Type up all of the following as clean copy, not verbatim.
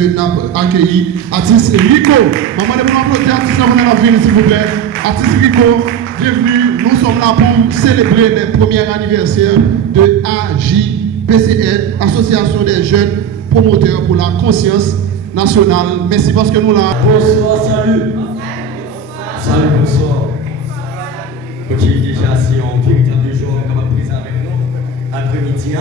l'ouverture, n'a accueilli artiste Rico. Maman, de vous applaudir, artiste là, s'il vous plaît. Artiste Rico, bienvenue. Nous sommes là pour célébrer le premier anniversaire de AJPCN, Association des jeunes promoteurs pour la conscience nationale. Merci parce que nous là. Bonsoir, salut. Salut, bonsoir. Ok, déjà, si on véritable jour, on va présenter avec nous. Après-midi,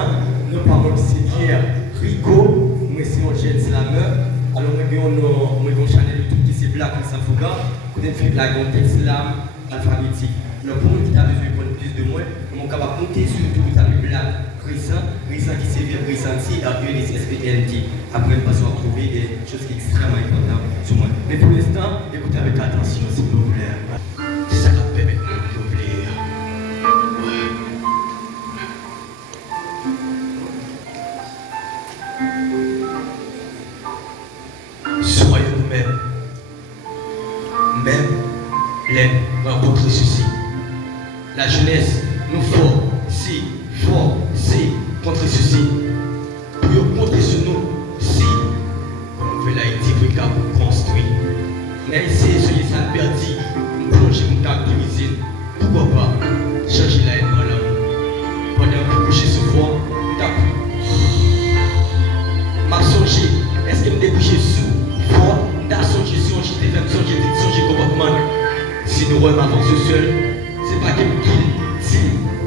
nous parlons de Pierre Rico, moi c'est un jeune slameur. Alors, nous avons une chaîne YouTube qui c'est Black Saint-Fouga, pour des filles Black Slam alphabétique. Le pour nous qui a besoin de plus de moi, on est capable de monter sur YouTube, vous avez Black Rissan qui sévère Rissanti, RESSPNT. Après, nous passons à trouver des choses qui sont extrêmement importantes sur moi. Mais pour l'instant, écoutez avec attention, s'il vous plaît. C'est ça qui permet de m'oublier. Soyons nous-mêmes, même les rencontres ceci. La jeunesse nous faut si contre ceci. Pour compter sur nous, si on nouvelle Haïti pour construire. Mais ici, celui qui s'est perdu, nous plongeons une table de cuisine. Pourquoi pas changer la haine dans l'amour? Pendant que vous couchez ce foie, tape. M'a songé, est-ce que me débouché sous foie? T'as songé sur un j'étais fait songer comportement. Si nous avançons seul, c'est pas qu'elle me kill,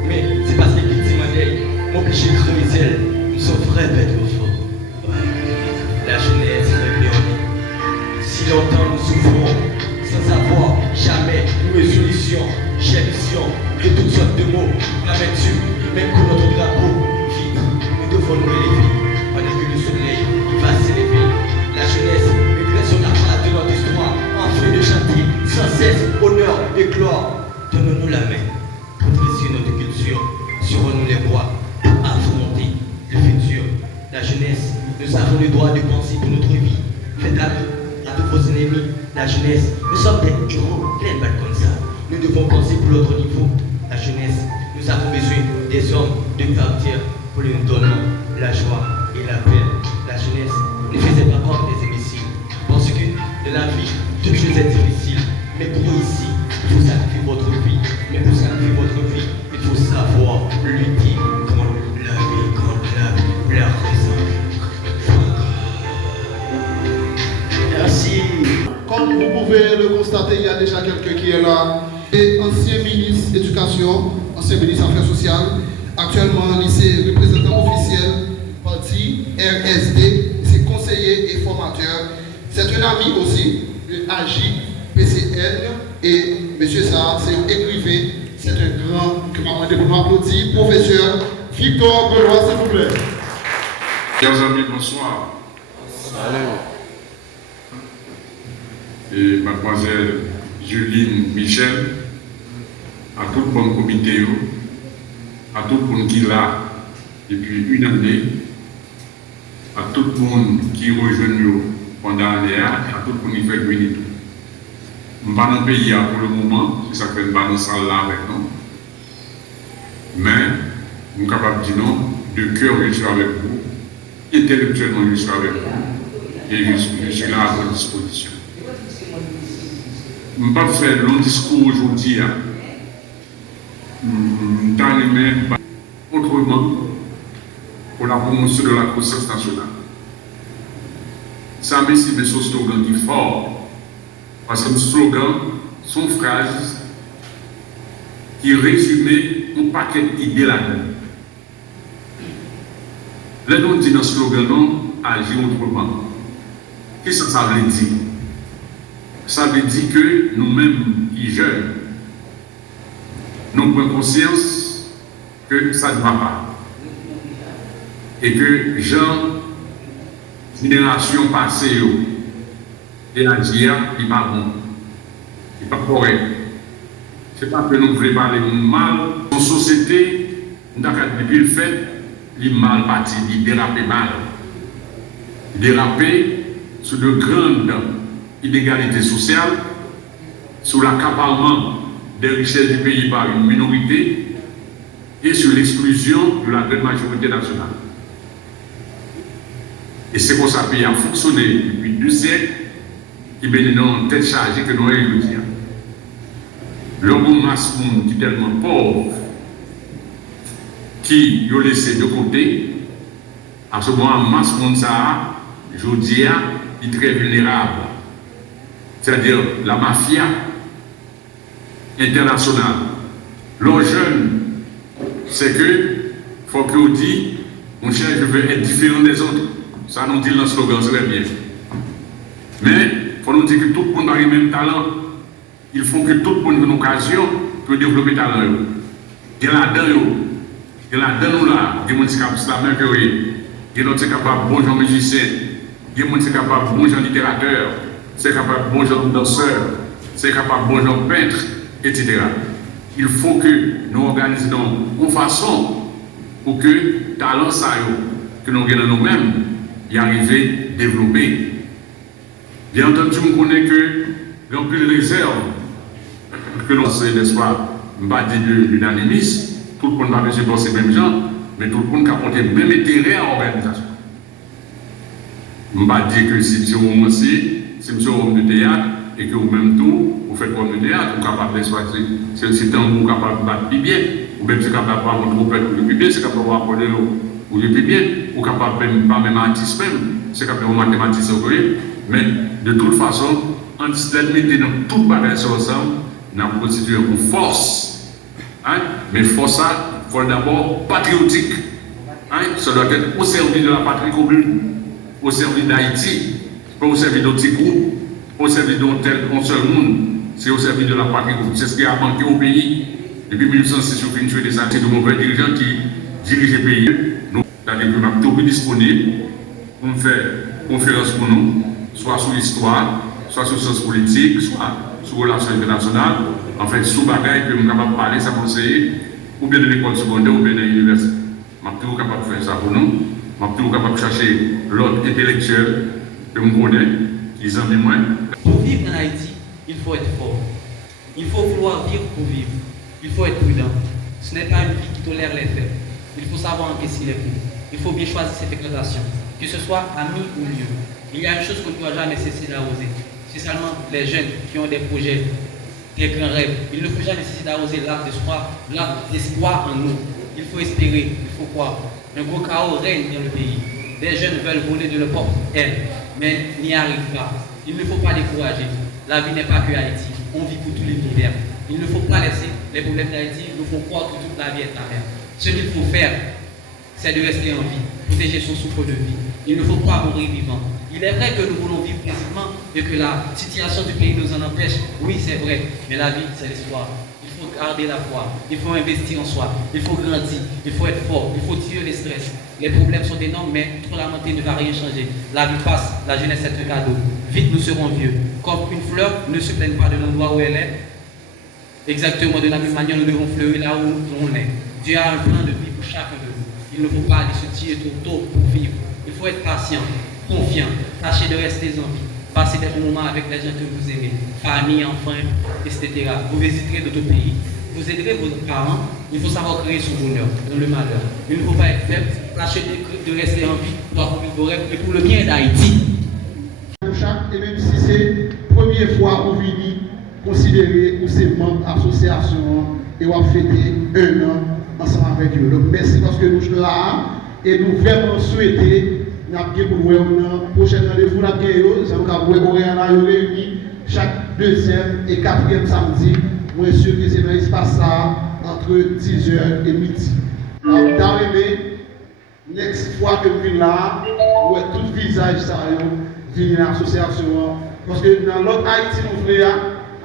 mais c'est parce qu'elle dit m'oblige à creuser, nous sommes vrais bêtes au fond. La jeunesse réunionnée. Si longtemps nous souffrons, sans avoir jamais une solution, gestion de toutes sortes de mots, l'amertume, même pour notre drapeau, vite, nous devons nous élever, pendant que le soleil va s'élever. La jeunesse est sur la face de notre histoire, en train de chanter, sans cesse, honneur et gloire. Donnons-nous la main, pour dresser notre culture, sur-nous les bois, pour affronter le futur. La jeunesse, nous avons le droit de penser pour notre vie. Faites à tous vos ennemis. La jeunesse, nous sommes des héros, plein de balles comme ça. Nous devons penser pour l'autre niveau. La jeunesse, nous avons besoin des hommes de caractère pour nous donner la joie et la paix. La jeunesse ne faisait pas comme des imbéciles. Parce que de la vie, toute chose est difficile. Mais pour ici, il faut sacrifier votre vie. Mais pour sacrifier votre vie, il faut savoir lutter contre la vie, la raison. Merci. Comme vous pouvez le constater, il y a déjà quelqu'un qui est là. Et ancien ministre éducation, ancien ministre affaires sociales, actuellement lycée représentant officiel, parti RSD, c'est conseiller et formateur. C'est un ami aussi de AJPCN et M. Sarr, c'est un écrivain, c'est un grand, que maman de vous applaudir, professeur Victor Benoît, s'il vous plaît. Chers amis, bonsoir. Salut. Et mademoiselle Juline Michel, à tout le bon comité, à tout le monde qui est là depuis une année, à tout le monde qui rejoint nous pendant l'année, à tout le monde qui fait venir tout. Je ne suis pas dans le pays pour le moment, c'est ça que je suis dans la salle là avec nous. Mais, je suis capable de dire non, de cœur je suis avec vous, intellectuellement je suis avec vous, et je suis là à votre disposition. Je ne vais pas faire un long discours aujourd'hui. Dans les mains, autrement, pour la promotion de la conscience nationale. Ça, mais c'est un slogan qui est fort. Parce que le slogan sont phrases qui résument un paquet d'idées là-dedans. Là, on dit dans le slogan, non, agir autrement. Qu'est-ce que ça veut dire? Ça veut dire que nous-mêmes, qui jeunes, nous prenons conscience que ça ne va pas. Et que gens, génération passée, et agir, il n'est pas bon. Il n'est pas correct. Ce n'est pas que nous voulons parler mal. En société, depuis le fait, il est mal parti, il dérape mal. Il dérape sur de grandes inégalités sociales, sur l'accaparement des richesses du pays par une minorité et sur l'exclusion de la grande majorité nationale. Et c'est pour ça que le pays a fonctionné depuis 2 siècles, et bien nous avons tête chargée que nous avons aujourd'hui. L'homme masse monde qui est tellement pauvre, qui a laissé de côté, à ce moment, masse monde ça, je dis, il est très vulnérable. C'est-à-dire la mafia internationale. L'homme jeune, c'est que, faut que vous dites, mon cher, je veux être différent des autres. Ça nous dit dans le slogan, c'est très bien. Mais il faut nous dire que tout le monde a le même talent. Il faut que tout le monde ait une occasion pour développer le talent. Il y a là-dedans, il y a là-dedans, il y a des gens qui sont capables de faire. Il y a des gens qui sont capables de bon genre musicien. Il y a des gens qui sont capables de bon genre littérateur. C'est capable de bon genre danseur. C'est capable de bon genre peintre, etc. Il faut que nous organisions une façon pour que le talent que nous avons nous-mêmes y arriver à développer. Bien entendu, on connaît que dans plus de réserves que l'on sait, n'est-ce pas, pas de l'unanimisme, tout le monde va besoin de penser les mêmes gens, mais tout le monde a apporté le même intérêt à l'organisation. Je ne vais pas dire que si vous commencez, si vous êtes homme de théâtre, et que vous-même tout, vous faites homme de théâtre, vous êtes capable d'exploiter, c'est un mot capable de battre bien, ou même c'est capable de avoir un trompette ou de bien, c'est capable d'avoir un ou de bien, ou capable même pas même artiste même, c'est capable de mathématicien, mais de toute façon, en se mettre dans toute bagaille sur ensemble, nous avons constitué une force. Hein? Mais force ça, il faut d'abord patriotique. Hein? Ça doit être au service de la patrie commune, au service d'Haïti, pas au service d'un petit groupe, au service d'un seul monde, c'est au service de la patrie commune. C'est ce qui a manqué au pays. Depuis 1906, on finit des actes de mauvais dirigeants qui dirigent le pays. Nous avons tout disponible pour faire conférence pour nous, soit sur l'histoire, soit sur sciences politiques, soit sur relations internationales, enfin, sous bagaille que nous sommes capables de parler, ça conseiller, ou bien de l'école secondaire, ou bien de l'université. Je suis toujours capable de faire ça pour nous. Je suis toujours capable de chercher l'autre intellectuel que nous connaissons, qui en mémoire. Pour vivre en Haïti, il faut être fort. Il faut vouloir vivre pour vivre. Il faut être prudent. Ce n'est pas une vie qui tolère les faits. Il faut savoir encaisser les coups. Il faut bien choisir ses fréquentations, que ce soit amis ou lieu. Il y a une chose qu'on ne doit jamais cesser d'arroser. C'est seulement les jeunes qui ont des projets, des grands rêves. Il ne faut jamais cesser d'arroser l'arbre d'espoir en nous. Il faut espérer, il faut croire. Un gros chaos règne dans le pays. Des jeunes veulent voler de leur propre aile, mais n'y arrivent pas. Il ne faut pas décourager. La vie n'est pas que Haïti. On vit pour tous les univers. Il ne faut pas laisser les problèmes d'Haïti nous font croire que toute la vie est amère. Ce qu'il faut faire, c'est de rester en vie, protéger son souffle de vie. Il ne faut pas mourir vivant. Il est vrai que nous voulons vivre paisiblement et que la situation du pays nous en empêche. Oui, c'est vrai, mais la vie, c'est l'espoir. Il faut garder la foi, il faut investir en soi, il faut grandir, il faut être fort, il faut tirer les stress. Les problèmes sont énormes, mais trop lamenter ne va rien changer. La vie passe, la jeunesse est un cadeau. Vite, nous serons vieux. Comme une fleur ne se plaigne pas de l'endroit où elle est, exactement de la même manière, nous devons fleurir là où on est. Dieu a un plan de vie pour chacun de nous. Il ne faut pas aller se tirer trop tôt pour vivre. Il faut être patient, confiant, tâcher de rester en vie. Passez des bons moments avec les gens que vous aimez, famille, enfants, etc. Vous visiterez d'autres pays. Vous aiderez vos parents. Il faut savoir créer son bonheur dans le malheur. Il ne faut pas être faible. Tâchez de rester en vie pour accomplir vos rêves et pour le bien d'Haïti. Et même si c'est la première fois que vous venez considérer que c'est membre de l'association et vous fêter 1 an ensemble avec eux. Donc merci parce que nous sommes là et nous vraiment souhaitons nous avons un prochain rendez-vous nous avons réuni chaque 2e et 4e samedi. Moi je suis sûr que c'est dans l'espace entre 10h et midi. Donc dans next fois que nous venons là, nous avons tout visage venir à l'association. Parce que dans l'autre Haïti, nous voulons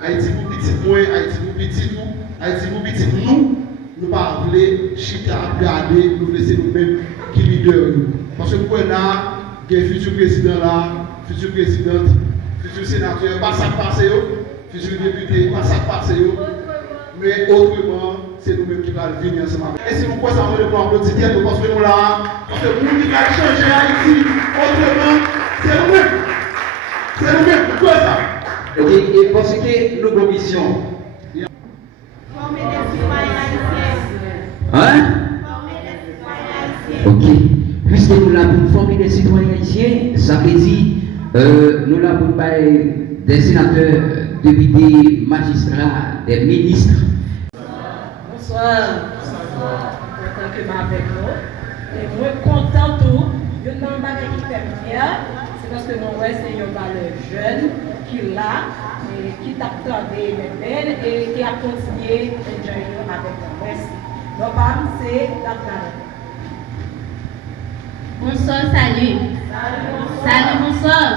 Haïti pour petit moins, Haïti pour petit tout, Haïti pour petit nous, nous pas voulons chita, garder, nous laisser nous-mêmes qui leader. Parce que nous avons des futurs présidents là, futurs présidentes, futurs sénateurs, pas ça passe, futurs députés, pas ça passe. Mais autrement, c'est nous-mêmes qui allons venir ensemble. Et si vous pouvez savoir le plan quotidien, parce que nous là, parce que nous qui allons changer Haïti, autrement, c'est nous-mêmes. C'est nous-mêmes, tout ça. Ok, et parce que nous avons mission. Former des citoyens haïtiens. Hein? Former des citoyens haïtiens. Ok. Puisque nous l'avons formé des les citoyens haïtiens, ça veut dire nous l'avons pas des sénateurs, députés, magistrats, des ministres. Bonsoir. Content que je avec nous. Et moi, content tout. Je ne sais pas qui fait bien. C'est parce que mon ouais, c'est un valeur jeune qui est là, et qui t'a attendé maintenant et qui a continué à enjoy avec nous. Merci. Donc, c'est la planète. Bonsoir, salut. Salut, bonsoir.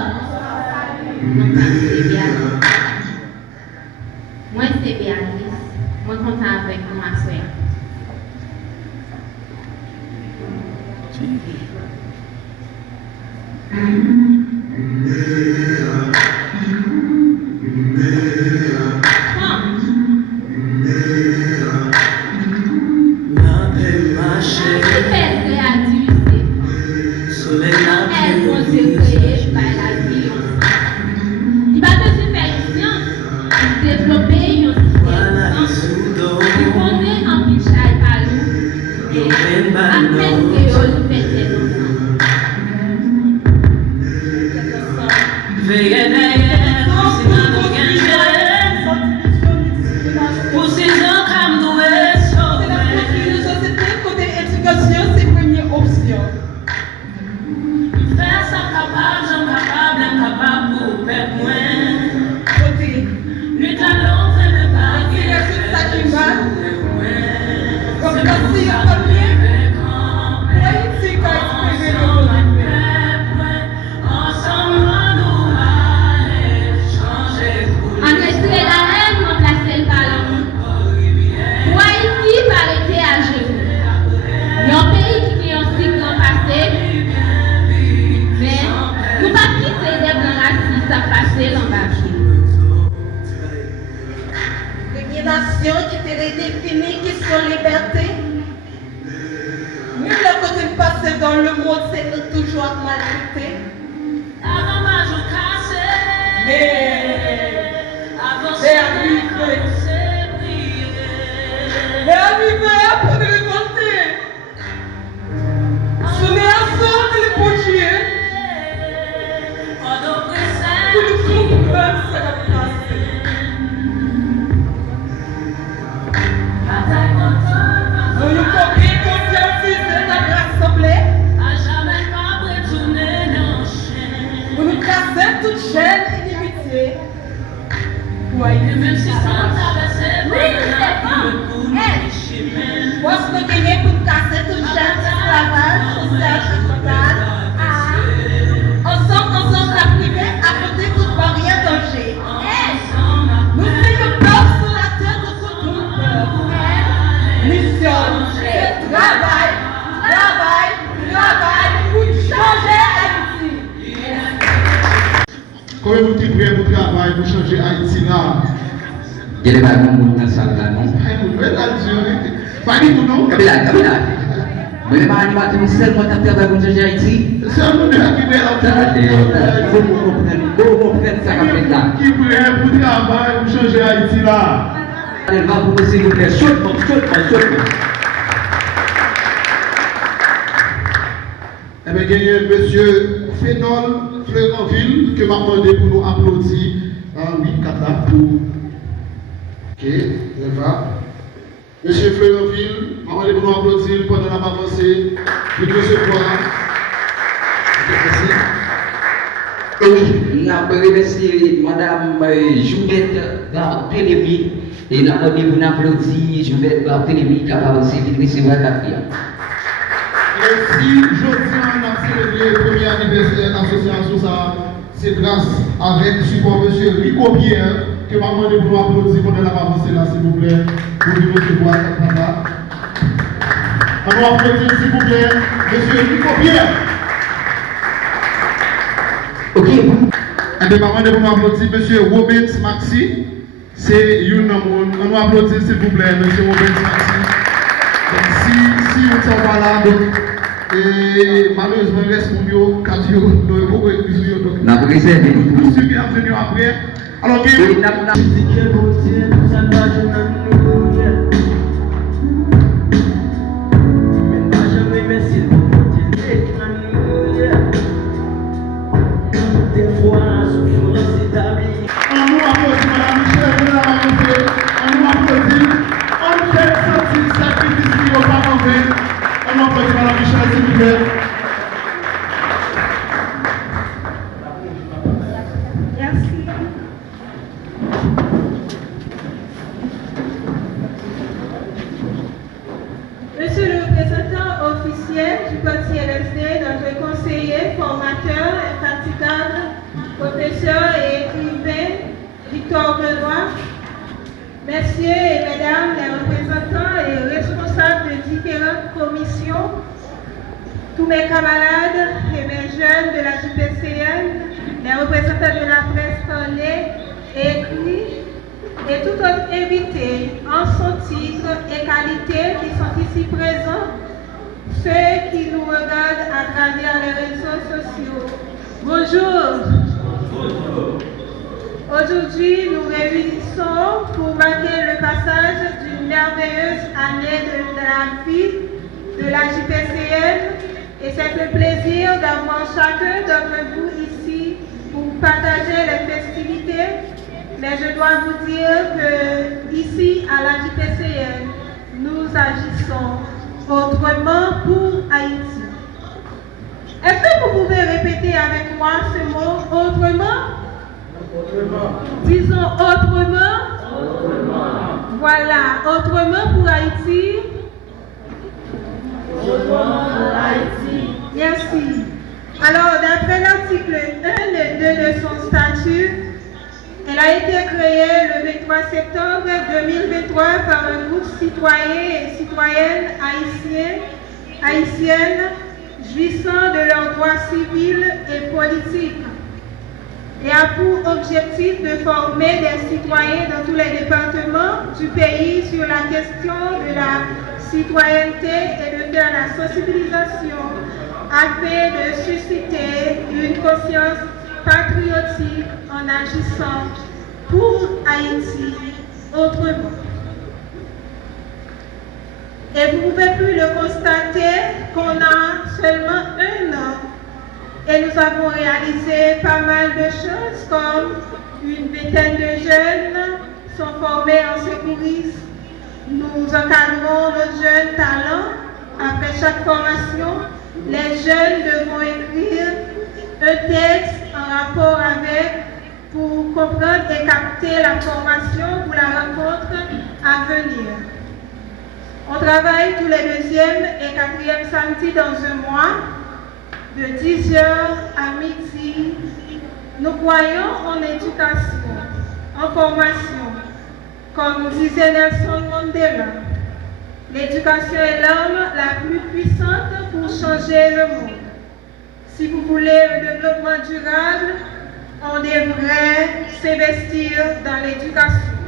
Moi, c'est Béatrice. Moi, content avec vous, ma soeur. Qui te redéfinit, qui sont liberté. Nul le côté passé dans le monde, c'est toujours maltraité. Mais arrivé à pour le révolter. Ce n'est à ça que le potier. Pour le comprendre, c'est la place. Nous nous copions confiance de la rassemblée. Nous nous cassons toute chaîne inimitié. Oui, même si ça oui, c'est bon. Moi, je veux gagner pour casser toute chaîne d'esclavage, social, social. Ensemble, la privée, à côté de toute barrière danger. Nous sommes peuple sur la terre de tout le peuple. Mission, c'est travail pour changer Haïti. Comment vous êtes prêts pour travailler pour changer Haïti là? Il y a des ballons dans la salle là, non? Pas du tout, non? Kabila. Mais les animateurs, c'est seulement ta terre pour changer Haïti. C'est un monde qui est en train de ça qu'a fait là. Qui est prêt pour travailler pour changer Haïti là? Elle va vous s'il vous plaît, chaudement. Eh bien, il y a monsieur Fénol Fleuranville que m'a demandé pour nous applaudir en 8-4 là pour. Ok, elle va. Monsieur Fleuranville, m'a demandé pour nous applaudir pendant la avancée. Pour nous recevoir. Et oui, nous avons remercié Madame Jouvette Barthélémy et nous avons demandé pour nous applaudir Jouvette Barthélémy qui a avancé vite recevoir la prière. Merci, aujourd'hui, on a célébré le premier anniversaire de l'association. C'est grâce avec le support de M. Rico Pierre que m'a demandé pour nous applaudir pendant la avancée là, s'il vous plaît, pour nous recevoir cette là. On va applaudir, s'il vous plaît, M. Rico Pierre. Ok. Et bien, m'a demandé pour nous applaudir M. Robins Maxi. C'est une on va applaudir, s'il vous plaît, M. Robins Maxi. Si vous ne pas là, donc, malheureusement, il reste pour nous 4 jours, nous avons beaucoup de bisous. Donc, nous sommes bienvenus après. Alors, Merci. Madame Michel, nous l'avons monté, on nous applaudit, on fait sentir le sacrifice qui va pas mauvais. On nous applaudit Madame Michel, s'il vous plaît. Merci. Monsieur le représentant officiel du parti LSD, notre conseiller, formateur, infatigable, professeur et écrivain, Victor Benoît, messieurs et mesdames les représentants et responsables de différentes commissions, tous mes camarades et mes jeunes de la JPCN, les représentants de la presse parlée et écrite, et tout autre invité en son titre et qualité qui sont ici présents, ceux qui nous regardent à travers les réseaux sociaux. Bonjour. Aujourd'hui, nous réunissons pour marquer le passage d'une merveilleuse année de la vie de la JPCN et c'est un plaisir d'avoir chacun d'entre vous ici pour partager les festivités. Mais je dois vous dire que ici à la JPCN, nous agissons autrement pour Haïti. Est-ce que vous pouvez répéter avec moi ce mot autrement? Autrement. Disons autrement. Autrement. Voilà, autrement pour Haïti. Autrement pour Haïti. Merci. Alors, d'après l'article 1 et 2 de son statut, elle a été créée le 23 septembre 2023 par un groupe citoyen et citoyennes haïtiennes jouissant de leurs droits civils et politiques et a pour objectif de former des citoyens dans tous les départements du pays sur la question de la citoyenneté et de faire la sensibilisation afin de susciter une conscience patriotique en agissant pour Haïti autrement. Et vous pouvez plus le constater qu'on a seulement un an et nous avons réalisé pas mal de choses comme une vingtaine de jeunes sont formés en secourisme. Nous encadrons nos jeunes talents. Après chaque formation, les jeunes devront écrire un texte en rapport avec pour comprendre et capter la formation pour la rencontre à venir. On travaille tous les deuxièmes et quatrièmes samedis dans un mois, de 10h à midi. Nous croyons en éducation, en formation. Comme disait Nelson Mandela, l'éducation est l'arme la plus puissante pour changer le monde. Si vous voulez un développement durable, on devrait s'investir dans l'éducation.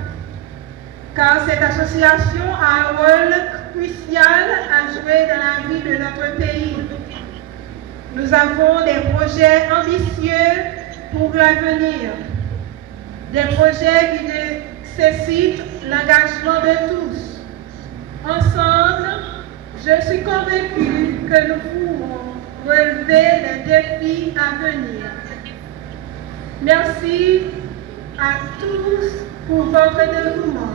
Car cette association a un rôle crucial à jouer dans la vie de notre pays. Nous avons des projets ambitieux pour l'avenir, des projets qui nécessitent l'engagement de tous. Ensemble, je suis convaincue que nous pourrons relever les défis à venir. Merci à tous pour votre dévouement,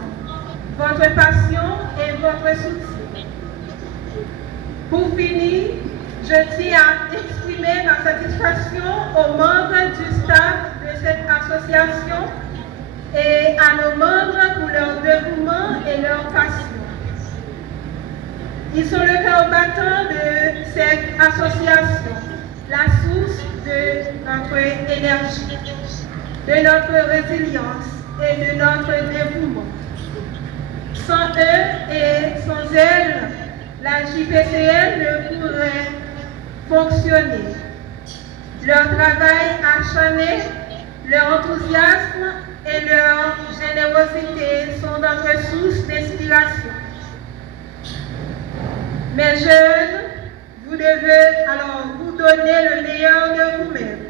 votre passion et votre soutien. Pour finir, je tiens à exprimer ma satisfaction aux membres du staff de cette association et à nos membres pour leur dévouement et leur passion. Ils sont le cœur battant de cette association, la source de notre énergie, de notre résilience et de notre dévouement. Sans eux et sans elles, la JPCN ne pourrait fonctionner. Leur travail acharné, leur enthousiasme et leur générosité sont notre source d'inspiration. Mes jeunes, vous devez alors vous donner le meilleur de vous-même.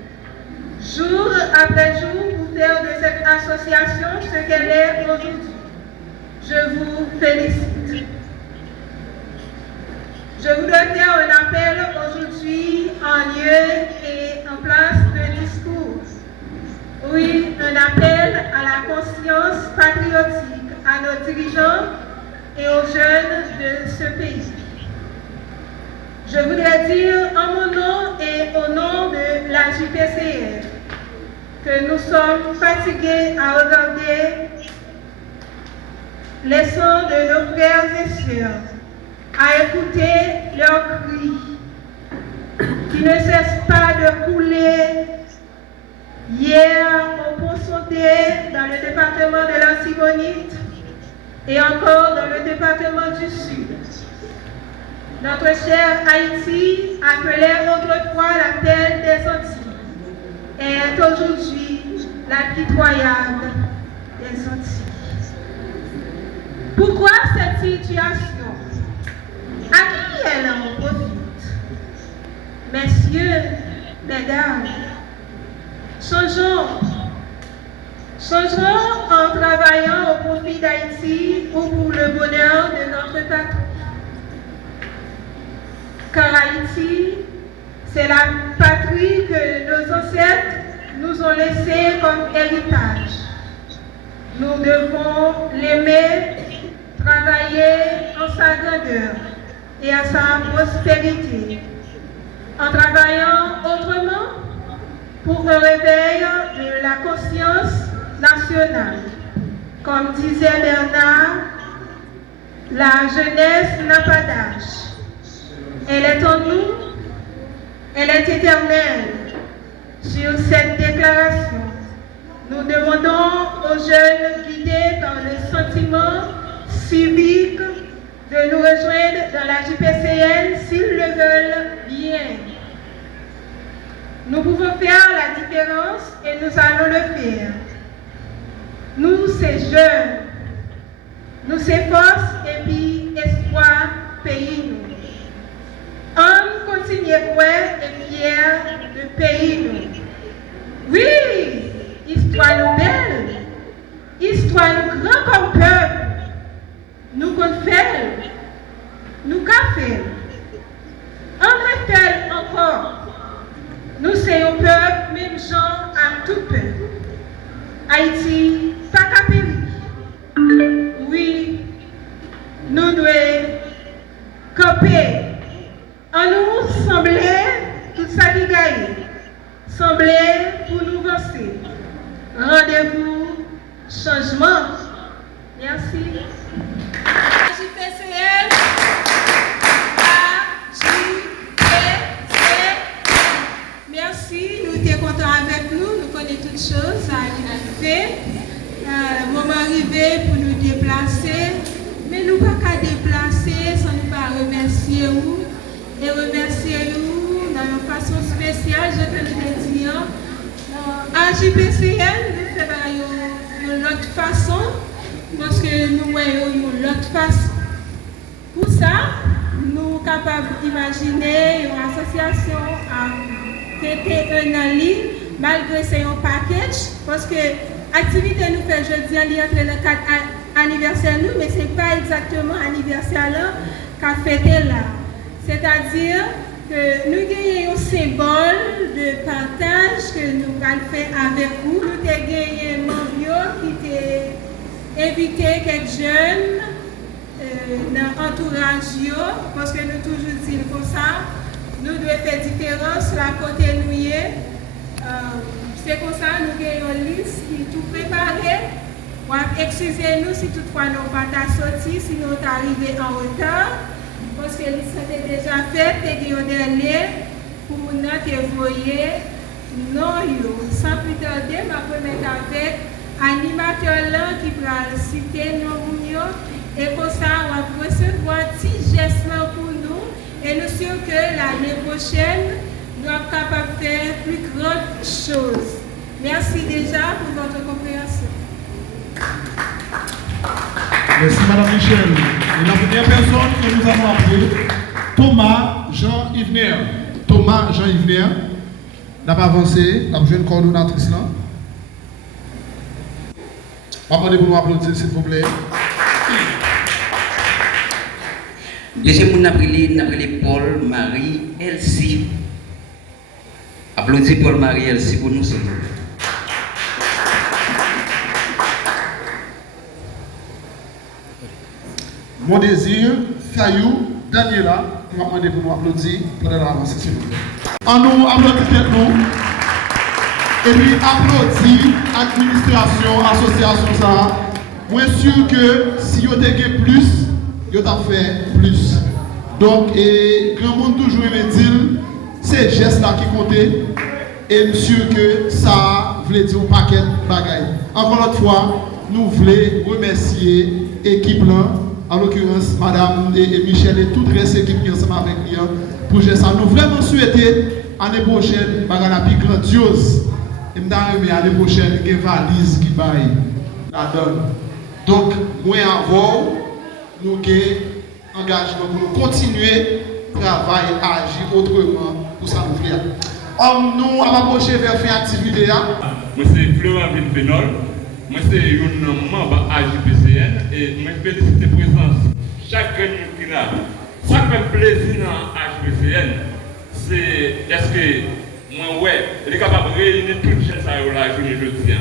Jour après jour, pour faire de cette association ce qu'elle est aujourd'hui. Je vous félicite. Je voudrais faire un appel aujourd'hui en lieu et en place de discours. Oui, un appel à la conscience patriotique à nos dirigeants et aux jeunes de ce pays. Je voudrais dire en mon nom et au nom de la JPCF que nous sommes fatigués à regarder les sons de nos frères et sœurs, à écouter leurs cris qui ne cessent pas de couler. Hier, au Pont-Sondé, dans le département de la Sibonite, et encore dans le département du Sud. Notre chère Haïti appelait autrefois la terre des Antilles et est aujourd'hui la pitoyable des Antilles. Pourquoi cette situation? À qui elle en profite? Messieurs, mesdames, changeons en travaillant au profit d'Haïti ou pour le bonheur de notre patrie. Car Haïti, c'est la patrie que nos ancêtres nous ont laissée comme héritage. Nous devons l'aimer, travailler en sa grandeur et à sa prospérité, en travaillant autrement pour un réveil de la conscience nationale. Comme disait Bernard, la jeunesse n'a pas d'âge. Elle est en nous, elle est éternelle. Sur cette déclaration, nous demandons aux jeunes guidés par le sentiment civique de nous rejoindre dans la JPCN s'ils le veulent bien. Nous pouvons faire la différence et nous allons le faire. Nous, ces jeunes, nous, ces forces et puis espoir pays nous. On continue et fier de pays nous. Oui, histoire nous belle, histoire nous grand comme peuple. Nous qu'on fait, nous qu'a fait. On fait encore. Nous sommes un peuple, même gens à tout peuple. Haïti, pas qu'à périr. Oui, nous devons camper. En nous sembler tout ça qui gagne. Sembler pour nous avancer. Rendez-vous, changement. Merci. JPCN, merci, nous étions contents avec nous, nous connaissons toutes choses, ça a été fait. Moment arrivé pour nous déplacer, mais nous ne pouvons pas déplacer sans nous pas remercier vous et remercier vous dans une façon spéciale, je te le dis. À JPCN, nous faisons de l'autre façon, parce que nous voyons de l'autre façon. Pour ça, nous sommes capables d'imaginer une association à fêter un an ligne, malgré c'est un package, parce que l'activité nous fait jeudi, elle est entre le 4 anniversaire nous, mais ce n'est pas exactement anniversaire là qu'a fêté là. C'est-à-dire que nous gagnons un symbole de partage que nous allons faire avec vous. Nous avons gagné un membre qui t'a invité quelques jeunes dans l'entourage, parce que nous toujours disons comme ça. Nous devons faire différence la côté nous y est. C'est comme ça nous avons une liste qui est tout préparée. Excusez-nous si toutefois nous n'avons pas sorti, si nous sommes arrivés en retard. Parce que la liste était déjà faite et nous avons dernier pour nous envoyer non. Sans plus tarder, je vais mettre avec l'animateur là qui va citer nos et comme ça on va recevoir un petit geste pour nous. Et nous sommes que l'année prochaine, nous sommes capables de faire plus grandes choses. Merci déjà pour votre compréhension. Merci Madame Michel. Et la première personne que nous avons appelée, Thomas Jean-Yves. Thomas Jean-Yves. N'a pas avancé, la jeune coordonnatrice là. Attendez pour nous applaudir s'il vous plaît. Laissez-moi appeler Paul-Marie Elsie. Applaudissez Paul-Marie Elsie pour nous, s'il vous plaît. Mon désir, Fayou, Daniela, on va demander pour nous applaudir pendant l'avancée, s'il vous plaît. En nous applaudissons nous. Et puis applaudis l'administration, l'association ça. Moi sûr que si vous avez plus, vous avez fait plus. Donc, et grand monde toujours me dit, c'est gestes là qui comptaient. Et je suis sûr que ça voulait dire un paquet de bagailles. Encore une fois, nous voulons remercier l'équipe là, en l'occurrence Madame et Michel et toute la reste équipe qui est ensemble avec nous pour gérer ça. Nous vraiment souhaiter l'année prochaine, la plus grandiose. Et l'année prochaine, il y a une valise qui va la donne. Donc, moi avant, nous avons un engagement pour nous continuer à travailler, à agir autrement pour ça nous faire. Nous allons approcher vers la fin activité. Moi, c'est Florent Villepénol. Moi, c'est un membre AJPCN et je félicite la présence chacun qui est là. Ça fait plaisir dans AJPCN, c'est est-ce que moi, ouais, il est capable de réunir toutes les choses à la journée aujourd'hui.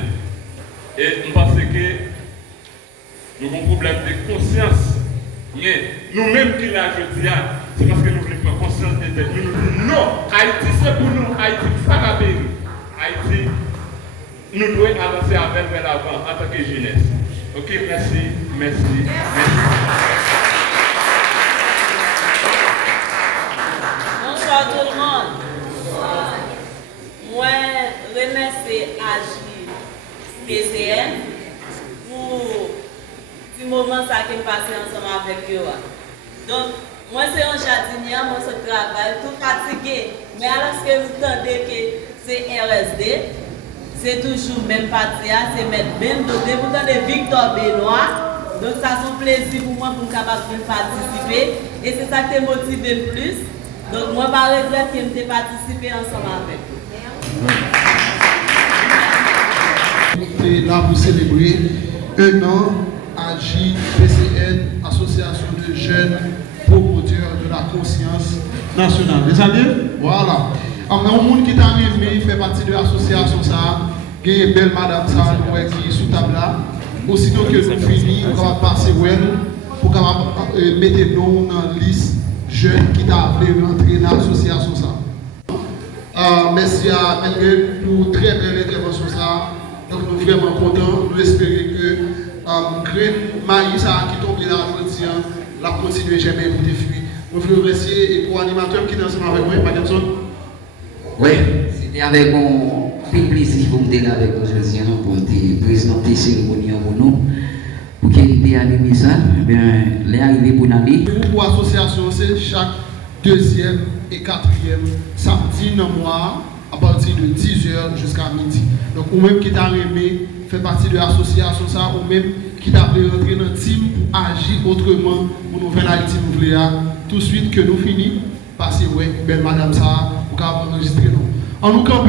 Et je pense que nous avons un problème de conscience. Mais nous-mêmes qui là aujourd'hui, c'est parce que nous voulons faire conscience de tête. Nous disons non, Haïti c'est pour nous, Haïti c'est pas Haïti, nous devons avancer avec vers l'avant en tant que jeunesse. Ok, merci, merci, merci. Bonsoir tout le monde. Moi, je remercie AJPCN pour ce moment qui est passé ensemble avec eux. Donc, moi, c'est un jardinier, moi, je travaille tout fatigué. Mais alors que vous entendez que c'est RSD, c'est toujours même parti, c'est mettre Ben Dodé, vous entendez Victor Benoît. Donc, ça c'est un plaisir pour moi pour me capable de participer. Et c'est ça qui me motive le plus. Donc, moi, par regret, que je participer ensemble avec vous. Et là, pour célébrer un an AJPCN, Association de jeunes promoteurs de la conscience nationale. Vous savez? Voilà. Alors, un monde qui t'a arrivé, fait partie de l'association, ça, il y a une belle madame ça, qui est sous table là. Aussitôt que nous finissons, on va passer pour mettre nous dans la liste jeunes qui t'a appelé rentrer dans l'association ça. Merci à Melville pour très belle intervention ça. Donc nous sommes vraiment contents, nous espérons que grain maïs qui tombe là aujourd'hui, la continuer jamais pour des fruits. Nous voulons remercier et pour l'animateur qui est ensemble avec moi, Patterson. Oui, c'était avec un plaisir pour me dire avec nous aujourd'hui, pour me présenter la cérémonie pour nous. Pour qu'il ait animé ça, les arrivés pour l'année. Pour l'association, c'est chaque deuxième et quatrième samedi dans le mois à partir de 10h jusqu'à midi. Donc, ou même qui t'a aimé faire partie de l'association, ça, ou même qui t'a appelé rentrer dans le team pour agir autrement pour nous faire Haïti nous voulons. Tout de suite que nous finissons, parce que, ouais, belle madame, ça, pour enregistrer nous. En nous campant.